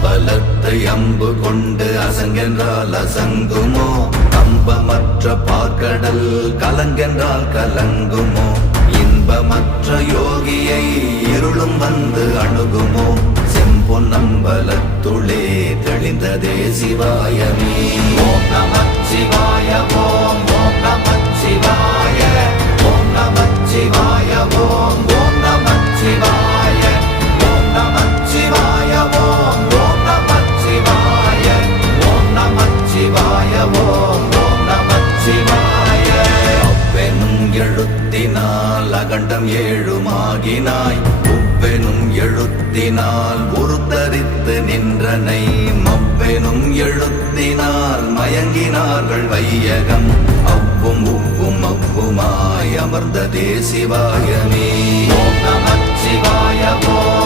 அம்பலத்தை அம்பு கொண்டு அசங்கென்றால் அசங்குமோ? கம்பமற்ற பார்க்கடல் கலங்கென்றால் கலங்குமோ? இன்பமற்ற யோகியை இருளும் வந்து அணுகுமோ? செம்பொன்னம்பலத்துளே தெளிந்ததே சிவாயமே. ஓம் நமச்சிவாய ஓம் ஓம் நமச்சிவாய ஓம் நமச்சிவாய ஓம் ஓம் நமச்சிவாய ஓம் நமச்சிவாய ஓம் ஓம் நமச்சிவாய ஓம் நமச்சிவாய ஓம் ஓம் நமச்சிவாய. அவ்வெனும் எழுத்தினால் அகண்டம் ஏழுமாகினாய், உவ்வெனும் எழுத்தினால் உருத்தரித்து நின்றனை, மவ்வெனும் எழுத்தினால் மயங்கினார்கள் வையகம், அவ்வும் உவ்வும் அவ்வுமாய் அமர்ந்ததே சிவாயமே. ஓம் நமச்சிவாய ஓம்